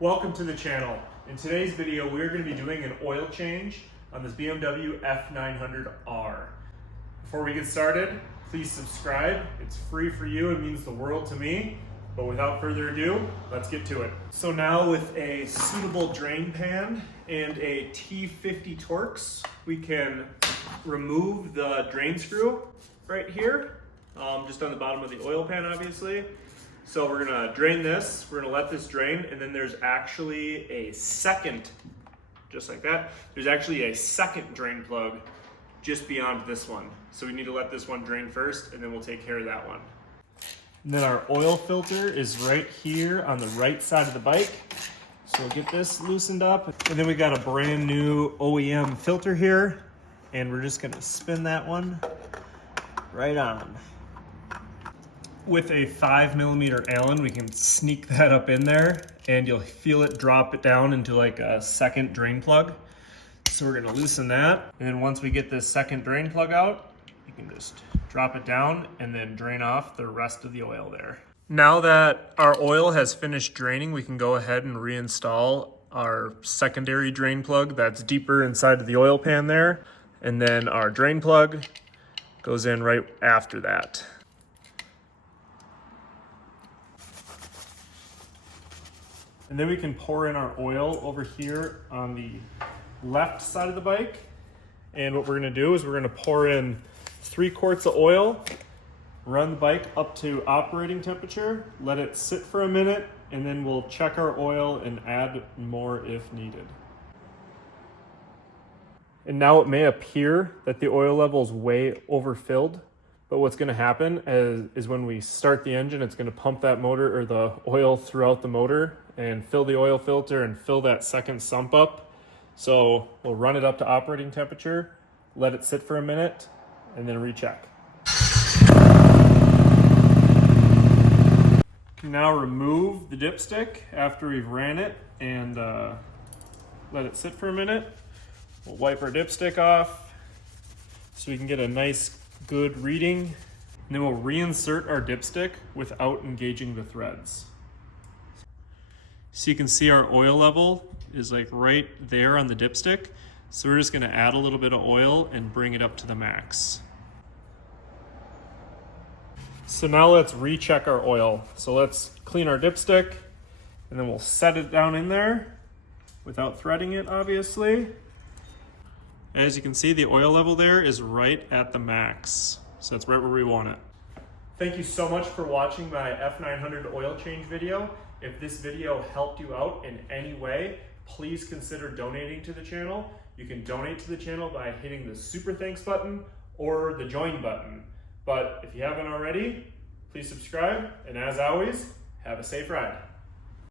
Welcome to the channel. In today's video, we're going to be doing an oil change on this BMW F900R. Before we get started, please subscribe. It's free for you. It means the world to me. But without further ado, let's get to it. So now with a suitable drain pan and a T50 Torx, we can remove the drain screw right here, just on the bottom of the oil pan, obviously. So we're gonna drain this, we're gonna let this drain, and then there's actually a second, just like that, there's actually a second drain plug just beyond this one. So we need to let this one drain first, and then we'll take care of that one. And then our oil filter is right here on the right side of the bike. So we'll get this loosened up. And then we got a brand new OEM filter here, and we're just gonna spin that one right on. With a 5mm Allen, we can sneak that up in there and you'll feel it drop it down into like a second drain plug. So we're gonna loosen that. And then once we get this second drain plug out, you can just drop it down and then drain off the rest of the oil there. Now that our oil has finished draining, we can go ahead and reinstall our secondary drain plug that's deeper inside of the oil pan there. And then our drain plug goes in right after that. And then we can pour in our oil over here on the left side of the bike. And what we're gonna do is we're gonna pour in 3 quarts of oil, run the bike up to operating temperature, let it sit for a minute, and then we'll check our oil and add more if needed. And now it may appear that the oil level is way overfilled, but what's gonna happen is when we start the engine, it's gonna pump that motor or the oil throughout the motor and fill the oil filter and fill that second sump up. So we'll run it up to operating temperature, let it sit for a minute, and then recheck. Can now remove the dipstick after we've ran it and let it sit for a minute. We'll wipe our dipstick off so we can get a nice good reading. And then we'll reinsert our dipstick without engaging the threads. So you can see our oil level is like right there on the dipstick. So we're just gonna add a little bit of oil and bring it up to the max. So now let's recheck our oil. So let's clean our dipstick and then we'll set it down in there without threading it, obviously. As you can see, the oil level there is right at the max. So that's right where we want it. Thank you so much for watching my F900 oil change video. If this video helped you out in any way, please consider donating to the channel. You can donate to the channel by hitting the super thanks button or the join button. But if you haven't already, please subscribe. And as always, have a safe ride.